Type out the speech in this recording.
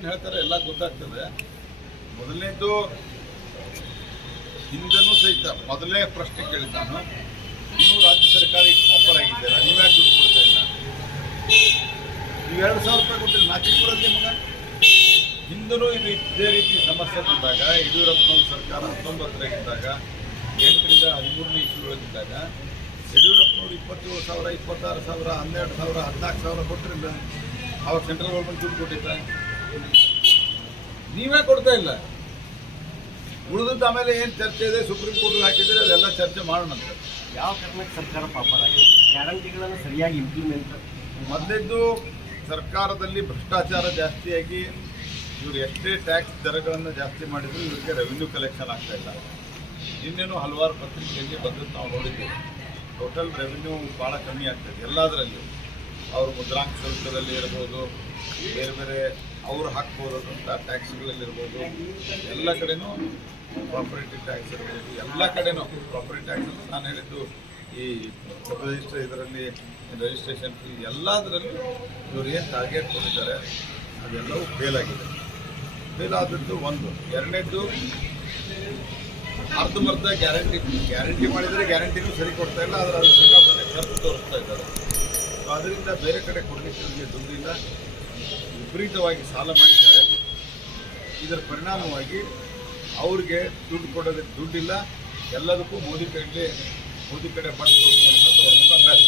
ಏನು ಹೇಳ್ತಾರೆ ಎಲ್ಲ ಗೊತ್ತಾಗ್ತದೆ. ಮೊದಲನೇದು ಹಿಂದನೂ ಸಹಿತ ಮೊದಲನೇ ಪ್ರಶ್ನೆ ಕೇಳಿದ ನಾನು, ನೀವು ರಾಜ್ಯ ಸರ್ಕಾರ ಪಾಪರ್ ಆಗಿದ್ದೀರಾ, ನೀವ್ಯಾಕೆ ದುಡ್ಡು ಕೊಡ್ತಾ ಇಲ್ಲ? ನೀವು 2,000 ರೂಪಾಯಿ ಕೊಟ್ಟಿಲ್ಲ, ನಾಚಿಕೆ ಬರೋದು ನಿಮ್ಗೆ? ಹಿಂದೂ ಇದೇ ರೀತಿ ಸಮಸ್ಯೆ ಬಂದಾಗ ಯಡಿಯೂರಪ್ಪನವ್ರ ಸರ್ಕಾರ 19ರಾಗಿದ್ದಾಗ 8ರಿಂದ 13ನೇ ಇಸ್ವಿಯೊಳಗಿದ್ದಾಗ ಯಡಿಯೂರಪ್ಪನವ್ರು 27,000, 26,000, 12,000, 14,000 ಕೊಟ್ಟರಿಂದ ಅವಾಗ ಸೆಂಟ್ರಲ್ ಗೌರ್ಮೆಂಟ್ ದುಡ್ಡು ಕೊಟ್ಟಿದ್ದ. ನೀವೇ ಕೊಡ್ತಾ ಇಲ್ಲ. ಉಳಿದದ್ದು ಆಮೇಲೆ ಏನು ಚರ್ಚೆ ಇದೆ ಸುಪ್ರೀಂ ಕೋರ್ಟ್ಗೆ ಹಾಕಿದರೆ ಅದೆಲ್ಲ ಚರ್ಚೆ ಮಾಡೋಣ ಅಂತ. ಯಾವ ಕಾರಣಕ್ಕೆ ಸರ್ಕಾರ ಪಾಪರಾಗಿದೆ? ಗ್ಯಾರಂಟಿಗಳನ್ನು ಸರಿಯಾಗಿ ಇಂಪ್ಲಿಮೆಂಟ್ ಮೊದಲೇದ್ದು ಸರ್ಕಾರದಲ್ಲಿ ಭ್ರಷ್ಟಾಚಾರ ಜಾಸ್ತಿಯಾಗಿ ಇವರು ಎಷ್ಟೇ ಟ್ಯಾಕ್ಸ್ ದರಗಳನ್ನು ಜಾಸ್ತಿ ಮಾಡಿದ್ರು ಇವರಿಗೆ ರೆವಿನ್ಯೂ ಕಲೆಕ್ಷನ್ ಆಗ್ತಾ ಇಲ್ಲ. ಇನ್ನೇನು ಹಲವಾರು ಪತ್ರಿಕೆಯಲ್ಲಿ ಬಂದದ್ದು ನಾವು ನೋಡಿದ್ದೀವಿ. ಟೋಟಲ್ ರೆವಿನ್ಯೂ ಭಾಳ ಕಮ್ಮಿ ಆಗ್ತದೆ ಎಲ್ಲದರಲ್ಲಿ. ಅವರು ಮುದ್ರಾಂಕ ಶುಲ್ಕದಲ್ಲಿ ಇರ್ಬೋದು, ಬೇರೆ ಬೇರೆ ಅವರು ಹಾಕ್ಬೋದಂಥ ಟ್ಯಾಕ್ಸ್ಗಳಲ್ಲಿರ್ಬೋದು, ಎಲ್ಲ ಕಡೆನೂ ಪ್ರಾಪರ್ಟಿ ಟ್ಯಾಕ್ಸ್ ಇರ್ಬೋದು, ಎಲ್ಲ ಕಡೆನೂ ಪ್ರಾಪರ್ಟಿ ಟ್ಯಾಕ್ಸ್. ನಾನು ಹೇಳಿದ್ದು ಈ ಇದರಲ್ಲಿ ರಿಜಿಸ್ಟ್ರೇಷನ್ ಫೀ ಎಲ್ಲದರಲ್ಲೂ ಇವರು ಏನು ಟಾರ್ಗೆಟ್ ಕೊಟ್ಟಿದ್ದಾರೆ ಅದೆಲ್ಲವೂ ಫೇಲ್ ಆಗಿದೆ. ಫೇಲ್ ಆದದ್ದು ಒಂದು. ಎರಡನೇದ್ದು ಅರ್ಧಂಬರ್ಧ ಗ್ಯಾರಂಟಿ ಮಾಡಿದರೆ ಗ್ಯಾರಂಟಿನೂ ಸರಿ ಕೊಡ್ತಾ ಇಲ್ಲ, ಆದರೆ ಅದು ಸಿಕ್ಕಾಪಟ್ಟೆ ಖರ್ಚು ತೋರಿಸ್ತಾ ಇದ್ದಾರೆ. ಸೊ ಅದರಿಂದ ಬೇರೆ ಕಡೆ ಕೊಡಲಿಕ್ಕೆ ನಮಗೆ ದುಡ್ಡಿಲ್ಲ, ವಿಪರೀತವಾಗಿ ಸಾಲ ಮಾಡಿದ್ದಾರೆ. ಇದರ ಪರಿಣಾಮವಾಗಿ ಅವ್ರಿಗೆ ದುಡ್ಡು ಕೊಡೋದಕ್ಕೆ ದುಡ್ಡಿಲ್ಲ. ಎಲ್ಲದಕ್ಕೂ ಮೋದಿ ಕಡೆ ಬಟ್ ಕೊಡುವಂಥದ್ದು ಅವ್ರನ್ನ ಅಭ್ಯಾಸ.